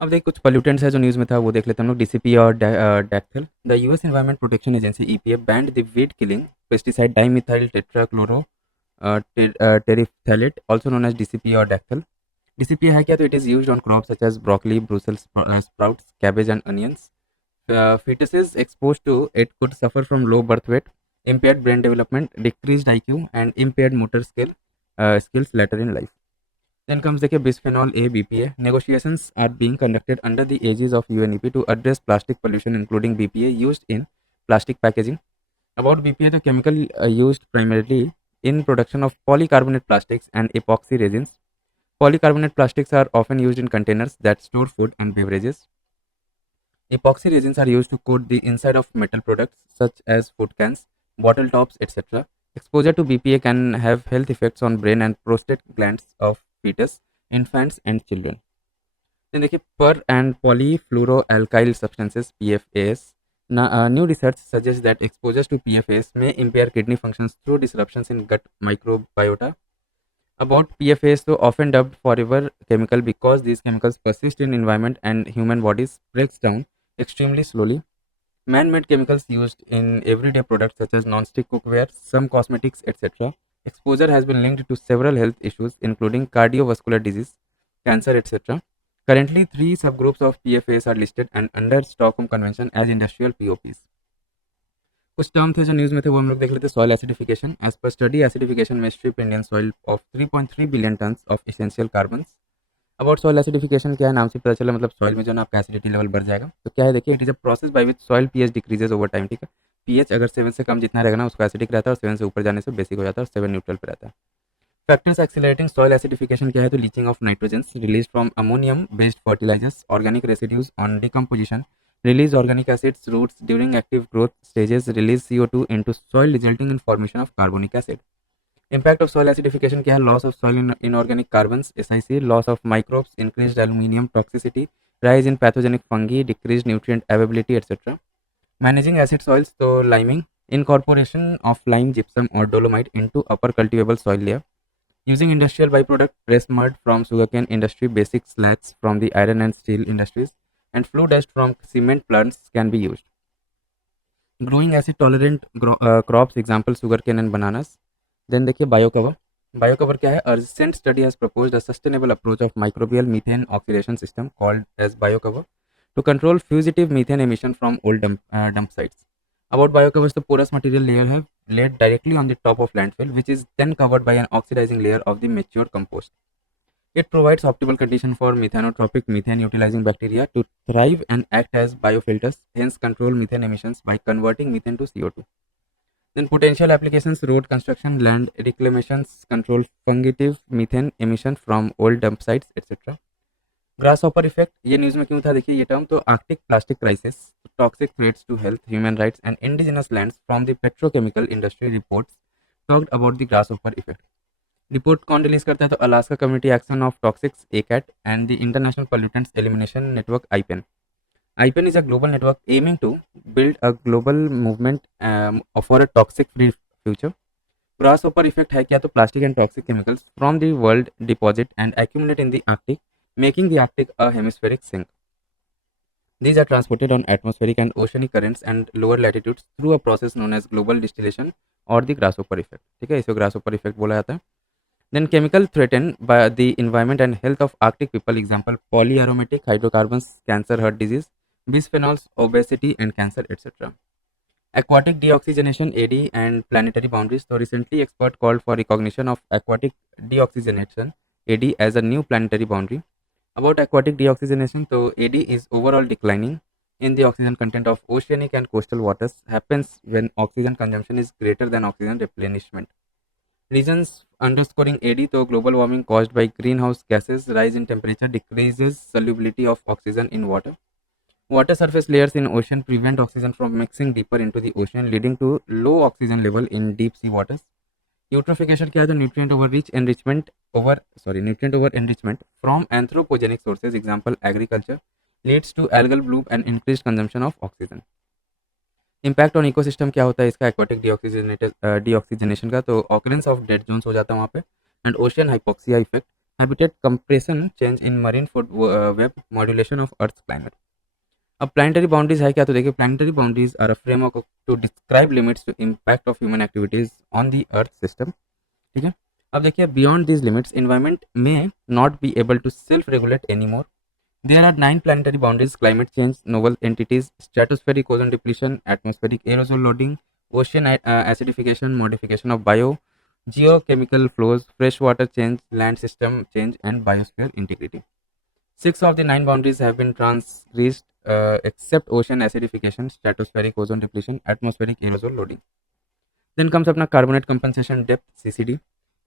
अब देखिए कुछ पोल्यूटेंट्स है जो न्यूज़ में था वो देख लेते हैं हम लोग। डीसीपी और Dacthal. The US environment protection agency EPA band the weed killing pesticide dimethyl tetrachloro terephthalate also known as DCP or dactyl. DCP है क्या, तो it is used on crops such as broccoli, Brussels sprouts, cabbage and onions. Fetuses exposed to it could suffer from low birth weight, impaired brain development, decreased IQ and impaired motor skills later in life. Then comes देखिए bisphenol A BPA. Negotiations are being conducted under the aegis of UNEP to address plastic pollution including BPA used in plastic packaging. About BPA, the chemical used primarily in production of polycarbonate plastics and epoxy resins. Polycarbonate plastics are often used in containers that store food and beverages. Epoxy resins are used to coat the inside of metal products such as food cans, bottle tops, etc. Exposure to BPA can have health effects on brain and prostate glands of fetus, infants, and children. Then देखिए per and polyfluoroalkyl substances PFAS. Now, new research suggests that exposures to PFAS may impair kidney functions through disruptions in gut microbiota. About PFAS, so often dubbed forever chemical because these chemicals persist in environment and human bodies breaks down extremely slowly. Man-made chemicals used in everyday products such as non-stick cookware, some cosmetics, etc. Exposure has been linked to several health issues including cardiovascular disease, cancer, etc. Currently, three subgroups of PFAS are listed and under Stockholm Convention as industrial POPs. कुछ term थे जो news में थे वो हम लोग देख लेते हैं। Soil acidification. As per study acidification में strip Indian soil of 3.3 billion tons of essential carbon. About soil acidification क्या है, नाम से पता चला, मतलब सॉइल में जो ना आपका एसिडिटी लेवल बढ़ जाएगा। तो क्या है देखिए, it is a process by which soil pH decreases over time. ठीक है, पीएच अगर 7 से कम जितना रहेगा ना उसको एसिडिक रहता है, और 7 से ऊपर जाने से बेसिक हो जाता है, और 7 न्यूट्रल पे रहता है। फैक्टर्स एक्सेलरेटिंग सॉइल एसिडिफिकेशन क्या है, तो leaching of nitrogens release from ammonium based fertilisers, organic residues on decomposition, release organic acids roots during active growth stages, release CO2 into soil resulting in formation of carbonic acid. Impact of soil acidification क्या है, loss of soil in inorganic carbons SIC, loss of microbes, increased aluminum toxicity, rise in pathogenic fungi, decreased nutrient availability, etc. Managing acid soils, तो liming, incorporation of lime, gypsum or dolomite into upper cultivable soil layer, using industrial byproduct pressed mud from sugarcane industry, basic slags from the iron and steel industries, and flue dust from cement plants can be used. Growing acid tolerant crops, example sugarcane and bananas. Then देखिए बायोकवर। बायोकवर क्या है, a recent study has proposed a sustainable approach of microbial methane oxidation system called as biocover to control fugitive methane emission from old dump sites. About biocovers, the porous material layer have laid directly on the top of landfill, which is then covered by an oxidizing layer of the mature compost. It provides optimal condition for methanotropic methane utilizing bacteria to thrive and act as biofilters, hence control methane emissions by converting methane to CO2. Then potential applications, road construction, land reclamations, control fugitive methane emission from old dump sites, etc. Grasshopper effect, ये news में क्यों था देखिए ये term, तो Arctic plastic crisis, toxic threats to health, human rights and indigenous lands from the petrochemical industry reports talked about the grasshopper effect. Report कौन release करता है, तो Alaska community action of toxics ACAT and the international pollutants elimination network IPEN. IPEN is a global network aiming to build a global movement for a toxic free future. Grass hopper effect है क्या, तो plastic and toxic chemicals from the world deposit and accumulate in the Arctic, making the Arctic a hemispheric sink. These are transported on atmospheric and oceanic currents and lower latitudes through a process known as global distillation or the grasshopper effect. ठीक है, इसे grasshopper effect बोला जाता है। Then chemical threaten by the environment and health of Arctic people, example polyaromatic hydrocarbons, cancer, heart disease, bisphenols, obesity and cancer, etc. Aquatic deoxygenation AD and planetary boundaries. So recently expert called for recognition of aquatic deoxygenation AD as a new planetary boundary. About aquatic deoxygenation, so AD is overall declining in the oxygen content of oceanic and coastal waters, happens when oxygen consumption is greater than oxygen replenishment. Reasons underscoring AD, so global warming caused by greenhouse gases, rise in temperature decreases solubility of oxygen in water. Water surface layers in ocean prevent oxygen from mixing deeper into the ocean, leading to low oxygen level in deep sea waters. Eutrophication क्या है, तो nutrient over enrichment from anthropogenic sources, example agriculture, leads to algal bloom and increase consumption of oxygen. Impact on ecosystem क्या होता है इसका, aquatic deoxygenation का, तो occurrence of dead Jones हो जाता है वहाँ पे, and ocean hypoxia effect, habitat compression, change in marine food web, modulation of Earth's climate. अब प्लानिटरी बाउंड्रीज है क्या, तो देखिए planetary boundaries are a framework to describe limits to impact of human activities on the earth system. ठीक है, अब देखिए beyond these limits environment may not be able to self regulate any more. There are 9 planetary boundaries: climate change, novel entities, stratospheric ozone depletion, atmospheric aerosol loading, ocean acidification, modification of bio geochemical flows, freshwater change, land system change, and biosphere integrity. 6 of the 9 boundaries have been transgressed except ocean acidification, stratospheric ozone depletion, atmospheric aerosol loading. Then comes अपना carbonate compensation depth CCD.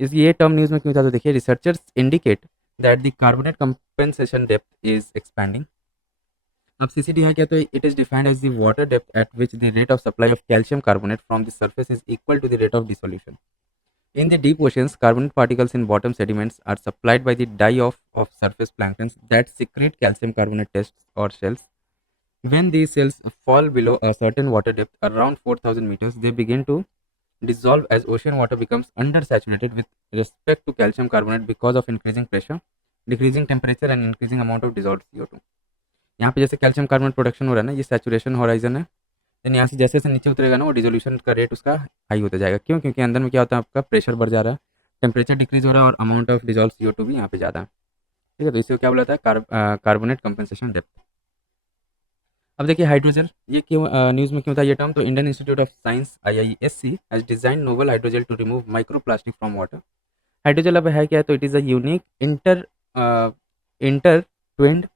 इस ये term news में क्यों था, तो देखिए researchers indicate that the carbonate compensation depth is expanding. अब CCD है क्या, तो it is defined as the water depth at which the rate of supply of calcium carbonate from the surface is equal to the rate of dissolution. In the deep oceans, carbonate particles in bottom sediments are supplied by the die-off of surface planktons that secrete calcium carbonate tests or shells. When these cells fall below a certain water depth, around 4,000 meters, they begin to dissolve as ocean water becomes undersaturated with respect to calcium carbonate because of increasing pressure, decreasing temperature, and increasing amount of dissolved CO2. यहाँ पे जैसे calcium carbonate production हो रहा है ना, ये saturation horizon है। Then यहाँ से जैसे जैसे नीचे उतरेगा ना, वो डिजोल्यूशन का रेट उसका हाई होता जाएगा। क्यों? क्योंकि अंदर में क्या होता है, आपका प्रेशर बढ़ जा रहा है, टेम्परेचर डिक्रीज हो रहा है और अमाउंट ऑफ डिजॉल्व CO2 भी यहाँ पे ज़्यादा है। ठीक है, तो इसे क्या बोला जाता है, कार्बोनेट कंपेंसेशन डेप्थ। अब देखिए हाइड्रोजेल, ये क्यों न्यूज़ में क्यों था ये टर्म, तो Indian institute of science IISc has design novel hydrogel to remove microplastic from water. Hydrogel अब है क्या, तो it is a unique intertwined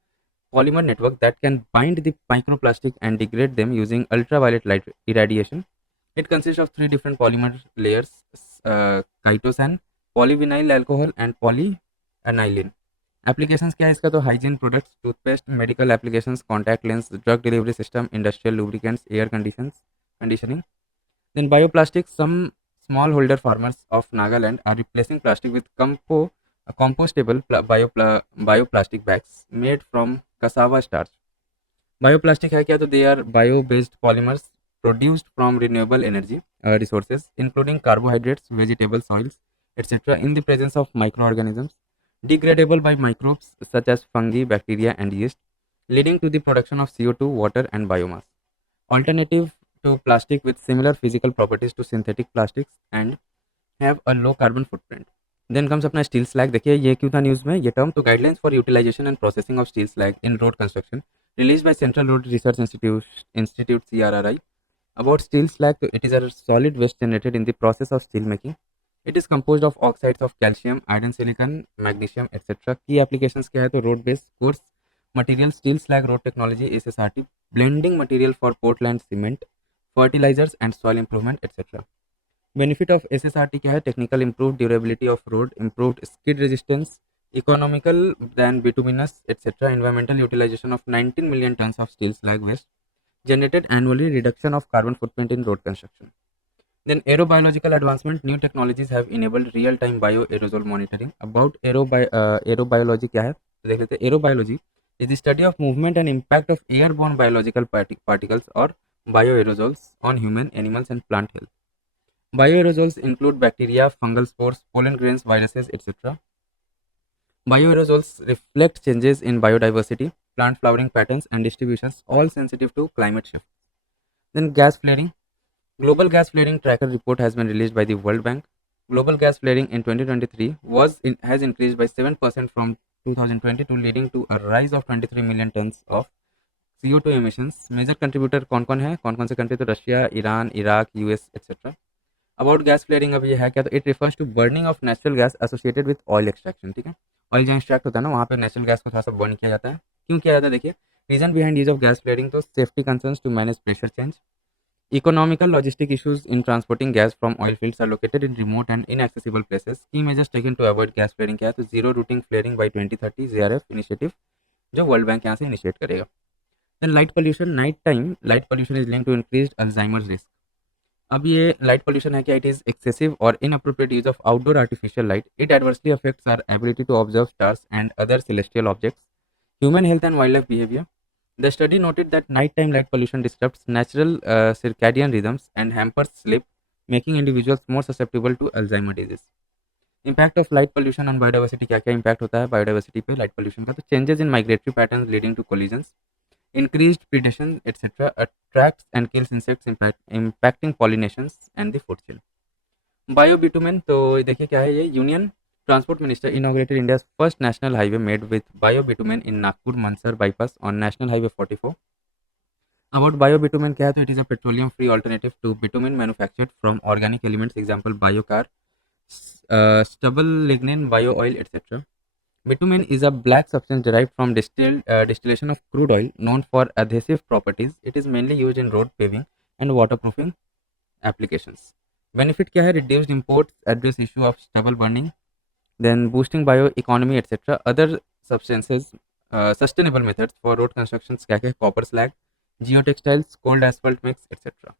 polymer network that can bind the microplastic and degrade them using ultraviolet light irradiation. It consists of 3 different polymer layers: chitosan, polyvinyl alcohol, and polyaniline. Applications क्या है इसका, तो hygiene products, toothpaste, medical applications, contact lens, drug delivery system, industrial lubricants, air conditioning. Then bioplastics, some smallholder farmers of Nagaland are replacing plastic with compostable bioplastic bags made from cassava starch. Bioplastic है क्या, तो they are bio-based polymers produced from renewable energy resources, including carbohydrates, vegetables, oils, etc., in the presence of microorganisms, degradable by microbes such as fungi, bacteria, and yeast, leading to the production of CO2, water, and biomass. Alternative to plastic with similar physical properties to synthetic plastics and have a low carbon footprint. Then comes अपना steel slag. देखिए ये क्यों था news में ये term, तो guidelines for utilization and processing of steel slag in road construction release by central road research institute CRRI about steel slag. तो it is a solid waste generated in the process of steel making. It is composed of oxides of calcium, iron, silicon, magnesium etcetera. की applications क्या है, तो road based course material, steel slag, road technology, SSRT, blending material for Portland cement, fertilisers and soil improvement etcetera. Benefit of SSRT क्या है, technical improve durability of road, improved skid resistance, economical than bituminous etcetera, environmental utilisation of 19 million tons of steel slag waste generated annually, reduction of carbon footprint in road construction. Then aerobiological advancement, new technologies have enabled real time bioaerosol monitoring. About aerobiology क्या है, तो देख लेते हैं। aerobiology is the study of movement and impact of airborne biological particles or bioaerosols on human, animals, and plant health. Bioaerosols include bacteria, fungal spores, pollen grains, viruses, etc. Bioaerosols reflect changes in biodiversity, plant flowering patterns, and distributions, all sensitive to climate shift. Then gas flaring. Global gas flaring tracker report has been released by the World Bank. Global gas flaring in 2023 has increased by 7% from 2022, leading to a rise of 23 million tons of CO2 emissions. Major contributor कौन कौन से country, तो Russia, Iran, Iraq, US etcetera. About gas flaring अब ये है क्या, तो it refers to burning of natural gas associated with oil extraction. ठीक है, ऑयल जहाँ एक्सट्रैक्ट होता है ना, वहाँ पे नेचुरल गैस को थोड़ा सा बर्न किया जाता है। क्यों किया जाता है, देखिए reason behind use of gas flaring, तो safety concerns to manage pressure change, economical logistic issues in transporting gas from oil fields are located in remote and inaccessible places. की measures taken to avoid gas flaring क्या है, तो zero routing flaring by 2030 JRF initiative, जो World Bank यहाँ से initiate करेगा। Then light pollution, night time light pollution is linked to increased Alzheimer's risk. अब ये लाइट पोल्यूशन है क्या, इट इज एक्सेसिव और inappropriate use of outdoor artificial light. It adversely affects our ability to observe stars and other celestial objects, human health and wildlife behavior. The study noted that nighttime light pollution disrupts natural circadian rhythms and hampers sleep, making individuals more susceptible to Alzheimer's disease. Impact of light pollution on biodiversity, क्या क्या impact होता है biodiversity पे light pollution का? तो changes in migratory pattern leading to collisions, increased predation etc. attracts and kills insects, impacting pollinations and the food chain. Biobitumen, तो देखिए क्या है ये, union transport minister inaugurated India first national highway made with biobitumen in Nagpur Mansar bypass on national highway 44. About biobitumen क्या है, तो it is a petroleum free alternative to bitumen manufactured from organic elements, example biochar, stubble, lignin, bio oil etc. Bitumen is a black substance derived from distillation of crude oil known for adhesive properties. It is mainly used in road paving and waterproofing applications. Benefit क्या है, reduced imports, address issue of stubble burning, then boosting bioeconomy etc. Other substances, sustainable methods for road constructions क्या क्या, copper slag, geotextiles, cold asphalt mix etc.